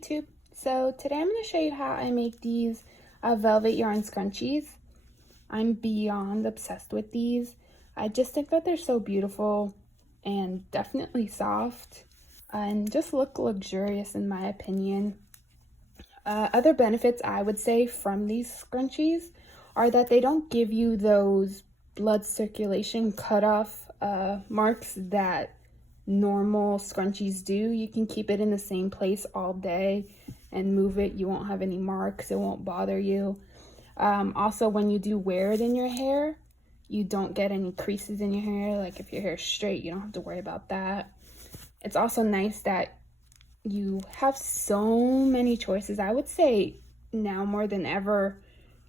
YouTube. So today I'm going to show you how I make these velvet yarn scrunchies. I'm beyond obsessed with these. I just think that they're so beautiful and definitely soft and just look luxurious in my opinion. Other benefits I would say from these scrunchies are that they don't give you those blood circulation cutoff marks that normal scrunchies do. You can keep it in the same place all day and move it. You won't have any marks. It won't bother you. Also, when you do wear it in your hair, you don't get any creases in your hair. Like if your hair is straight, you don't have to worry about that. It's also nice that you have so many choices. I would say now more than ever,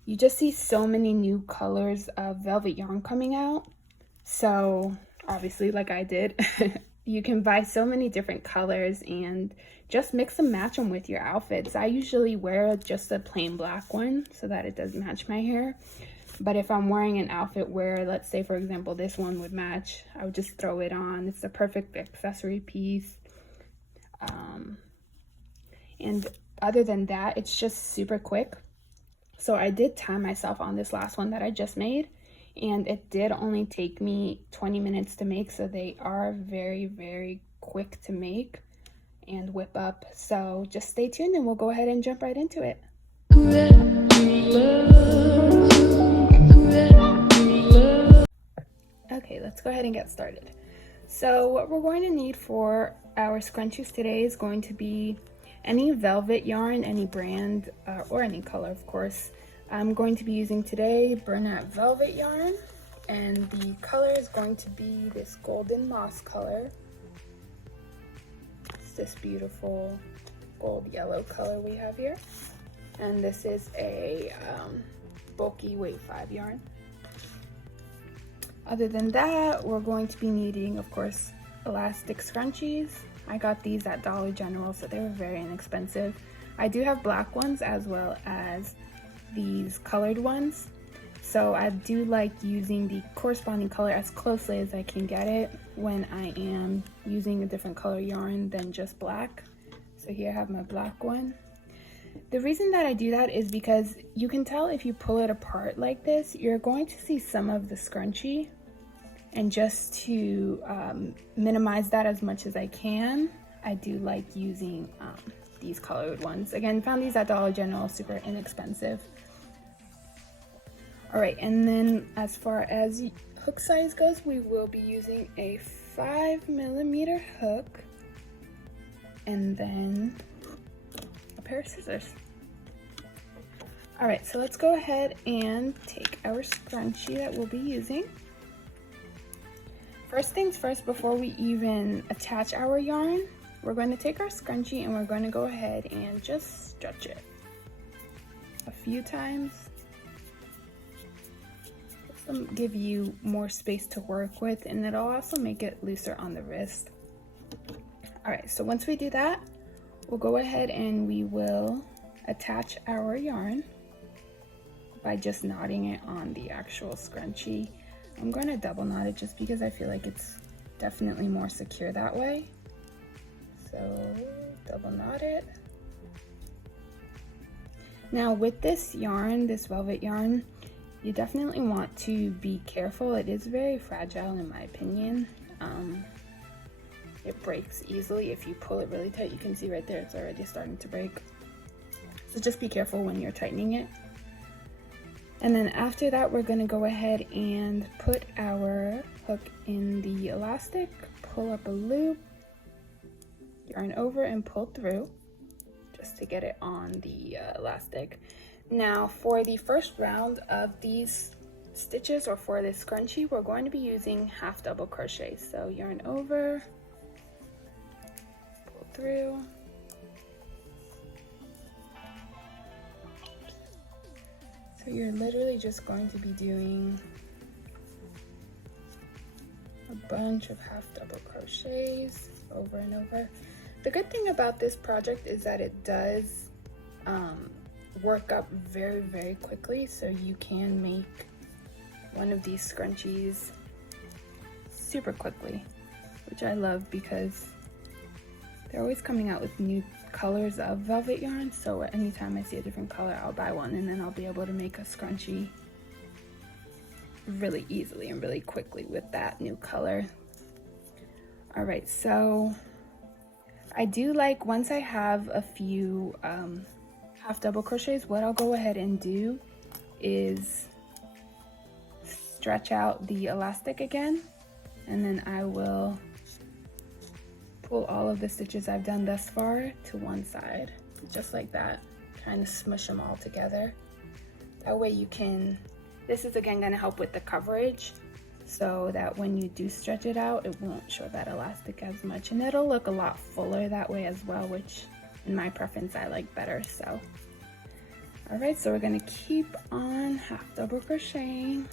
you just see so many new colors of velvet yarn coming out. So obviously, like I did, you can buy so many different colors and just mix and match them with your outfits. I usually wear just a plain black one so that it doesn't match my hair. But if I'm wearing an outfit where, let's say for example, this one would match, I would just throw it on. It's the perfect accessory piece. And other than that, it's just super quick. So I did time myself on this last one that I just made, and it did only take me 20 minutes to make, so they are very, very quick to make and whip up. So just stay tuned and we'll go ahead and jump right into it. Okay, let's go ahead and get started. So what we're going to need for our scrunchies today is going to be any velvet yarn, any brand, or any color, of course. I'm going to be using today Bernat Velvet yarn, and the color is going to be this golden moss color. It's this beautiful gold yellow color we have here. And this is a bulky weight 5 yarn. Other than that, we're going to be needing, of course, elastic scrunchies. I got these at Dollar General, so they were very inexpensive. I do have black ones as well as these colored ones. So I do like using the corresponding color as closely as I can get it when I am using a different color yarn than just black. So here I have my black one. The reason that I do that is because you can tell if you pull it apart like this, you're going to see some of the scrunchie. And just to minimize that as much as I can, I do like using these colored ones. Again, found these at Dollar General, super inexpensive. All right, and then as far as hook size goes, we will be using a 5mm hook and then a pair of scissors. All right, so let's go ahead and take our scrunchie that we'll be using. First things first, before we even attach our yarn, we're going to take our scrunchie and we're going to go ahead and just stretch it a few times. This will give you more space to work with, and it'll also make it looser on the wrist. All right, so once we do that, we'll go ahead and we will attach our yarn by just knotting it on the actual scrunchie. I'm going to double knot it just because I feel like it's definitely more secure that way. So double knot it. Now with this yarn, this velvet yarn, you definitely want to be careful. It is very fragile in my opinion. It breaks easily if you pull it really tight. You can see right there, it's already starting to break. So just be careful when you're tightening it. And then after that, we're gonna go ahead and put our hook in the elastic, pull up a loop, yarn over and pull through just to get it on the elastic. Now for the first round of these stitches, or for this scrunchie, we're going to be using half double crochet. So yarn over, pull through. So you're literally just going to be doing a bunch of half double crochets over and over. The good thing about this project is that it does work up very, very quickly. So you can make one of these scrunchies super quickly, which I love because they're always coming out with new colors of velvet yarn, so anytime I see a different color I'll buy one, and then I'll be able to make a scrunchie really easily and really quickly with that new color. All right, so I do like, once I have a few half double crochets, what I'll go ahead and do is stretch out the elastic again, and then I will pull all of the stitches I've done thus far to one side, just like that, kind of smush them all together. That way you can, this is again going to help with the coverage, so that when you do stretch it out, it won't show that elastic as much, and it'll look a lot fuller that way as well, which in my preference I like better. So all right, so we're going to keep on half double crocheting,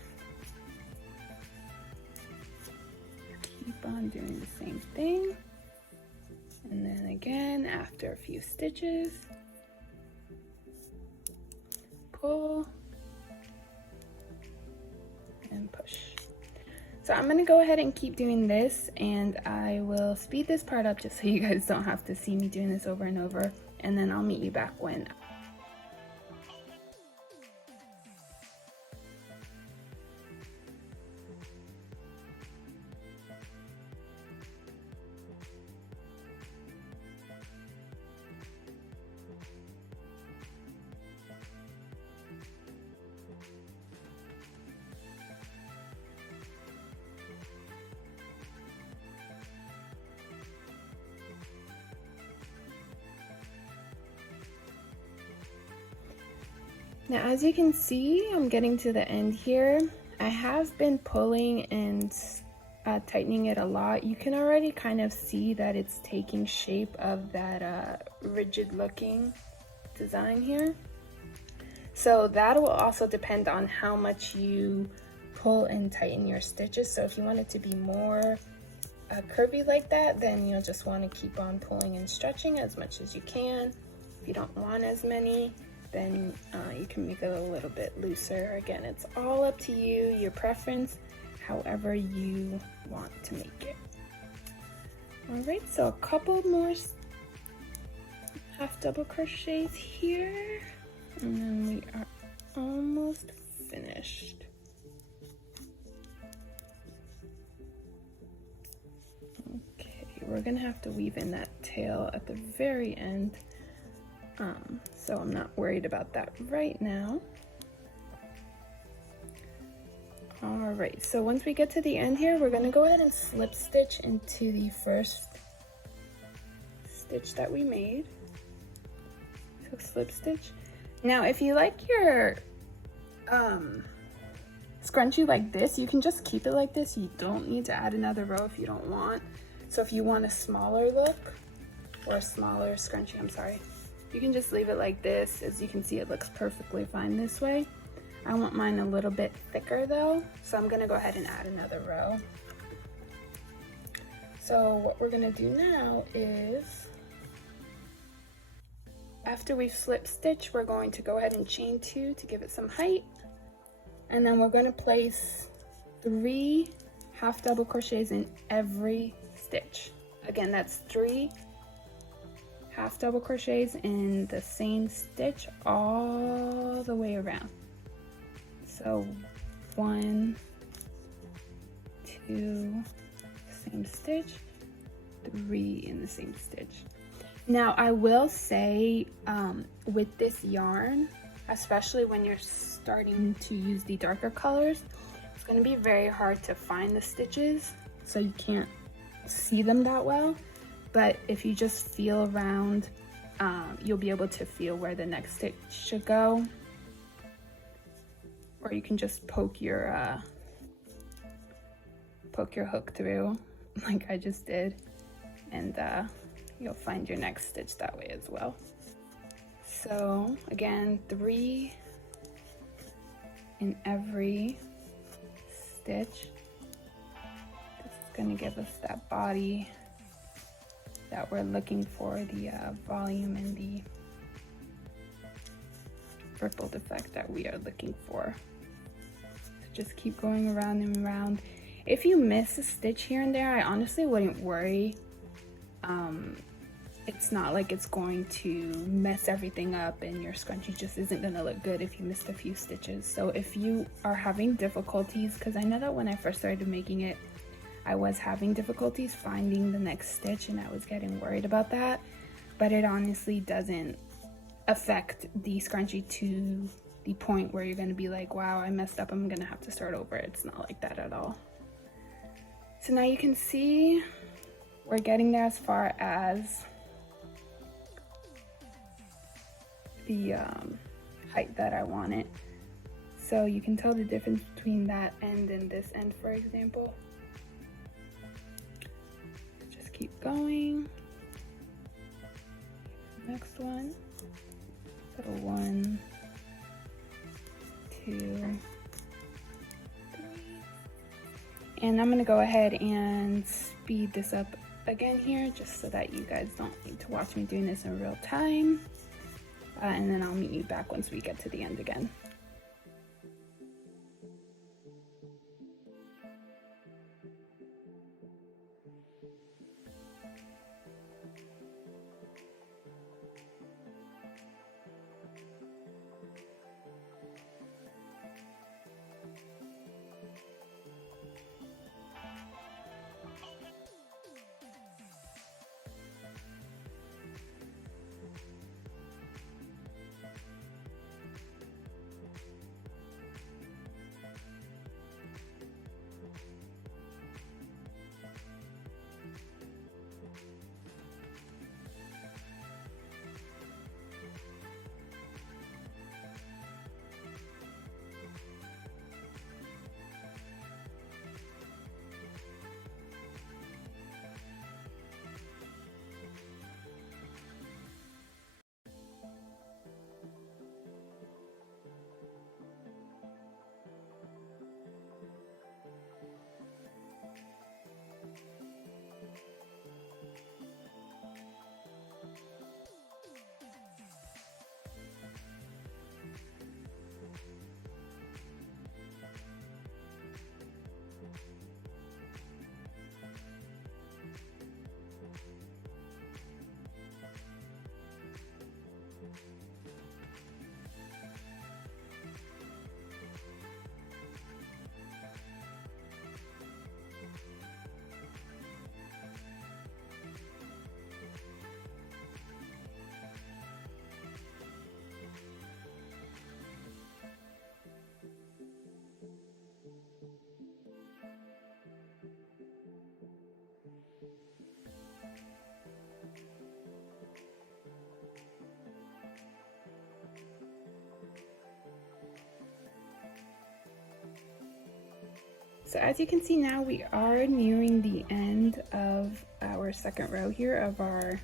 keep on doing the same thing, and then again after a few stitches, pull and push. So I'm gonna go ahead and keep doing this, and I will speed this part up just so you guys don't have to see me doing this over and over, and then I'll meet you back when. Now, as you can see, I'm getting to the end here. I have been pulling and tightening it a lot. You can already kind of see that it's taking shape of that rigid looking design here. So that will also depend on how much you pull and tighten your stitches. So if you want it to be more curvy like that, then you'll just want to keep on pulling and stretching as much as you can. If you don't want as many, then you can make it a little bit looser. Again, it's all up to you, your preference, however you want to make it. All right, so a couple more half double crochets here, and then we are almost finished. Okay, we're gonna have to weave in that tail at the very end. So I'm not worried about that right now. All right, so once we get to the end here, we're gonna go ahead and slip stitch into the first stitch that we made. So slip stitch. Now, if you like your scrunchie like this, you can just keep it like this. You don't need to add another row if you don't want. So if you want a smaller look, or a smaller scrunchie, I'm sorry, you can just leave it like this. As you can see, it looks perfectly fine this way. I want mine a little bit thicker though, so I'm gonna go ahead and add another row. So what we're gonna do now is, after we've slip stitched, we're going to go ahead and chain 2 to give it some height, and then we're gonna place 3 half double crochets in every stitch. Again, that's 3 half double crochets in the same stitch all the way around. So 1, 2, same stitch, 3 in the same stitch. Now I will say with this yarn, especially when you're starting to use the darker colors, it's going to be very hard to find the stitches, so you can't see them that well. But if you just feel around, you'll be able to feel where the next stitch should go. Or you can just poke your hook through, like I just did, and you'll find your next stitch that way as well. So again, 3 in every stitch. This is going to give us that body that we're looking for, the volume and the rippled effect that we are looking for. So just keep going around and around. If you miss a stitch here and there, I honestly wouldn't worry it's not like it's going to mess everything up and your scrunchie just isn't going to look good if you missed a few stitches. So if you are having difficulties, because I know that when I first started making it, I was having difficulties finding the next stitch and I was getting worried about that, but it honestly doesn't affect the scrunchie to the point where you're going to be like, wow, I messed up, I'm going to have to start over. It's not like that at all. So now you can see we're getting there as far as the height that I want it. So you can tell the difference between that end and this end, for example. Just keep going. Next one. So 1, 2, 3. And I'm going to go ahead and speed this up again here just so that you guys don't need to watch me doing this in real time. And then I'll meet you back once we get to the end again. So as you can see now, we are nearing the end of our second row here of our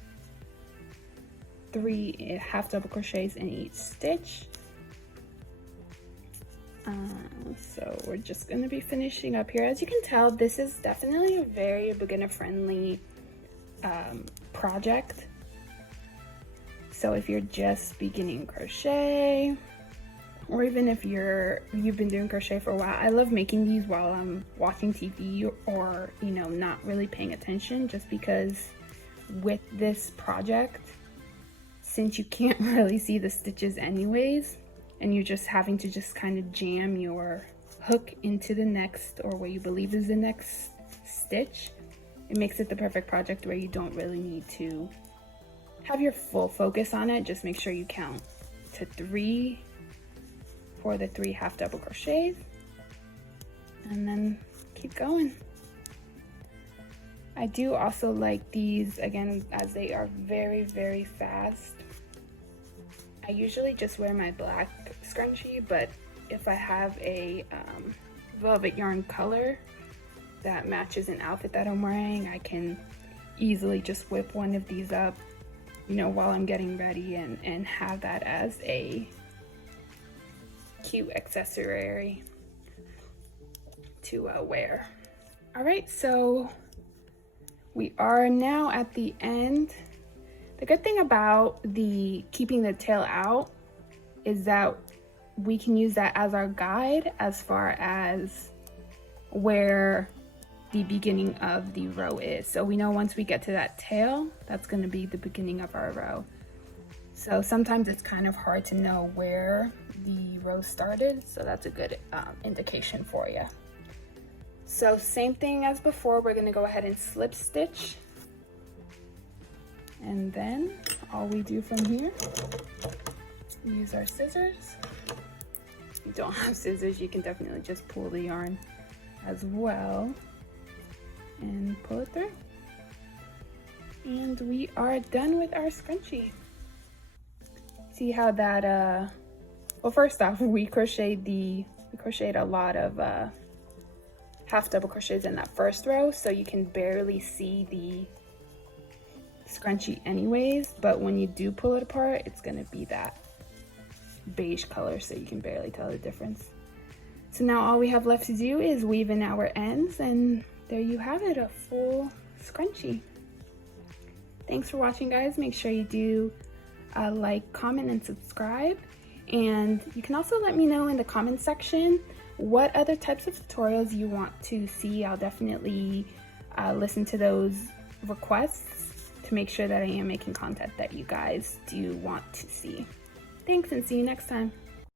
3 half double crochets in each stitch. So we're just going to be finishing up here. As you can tell, this is definitely a very beginner friendly project. So if you're just beginning crochet, or even if you've been doing crochet for a while, I love making these while I'm watching TV or, you know, not really paying attention, just because with this project, since you can't really see the stitches anyways, and you're just having to just kind of jam your hook into the next, or what you believe is the next stitch, it makes it the perfect project where you don't really need to have your full focus on it. Just make sure you count to 3 for the 3 half double crochets, and then keep going. I do also like these, again, as they are very, very fast. I usually just wear my black scrunchie, but if I have a velvet yarn color that matches an outfit that I'm wearing, I can easily just whip one of these up, you know, while I'm getting ready, and have that as a cute accessory to wear. All right, so we are now at the end. The good thing about the keeping the tail out is that we can use that as our guide as far as where the beginning of the row is. So we know once we get to that tail, that's going to be the beginning of our row. So sometimes it's kind of hard to know where the row started, so that's a good indication for you. So same thing as before, we're going to go ahead and slip stitch, and then all we do from here, use our scissors. If you don't have scissors, you can definitely just pull the yarn as well and pull it through. And we are done with our scrunchie. See how that well, first off, we crocheted a lot of half double crochets in that first row, so you can barely see the scrunchie anyways, but when you do pull it apart, it's gonna be that beige color, so you can barely tell the difference. So now all we have left to do is weave in our ends, and there you have it, a full scrunchie. Thanks for watching, guys. Make sure you do like, comment, and subscribe. And you can also let me know in the comment section what other types of tutorials you want to see. I'll definitely listen to those requests to make sure that I am making content that you guys do want to see. Thanks, and see you next time.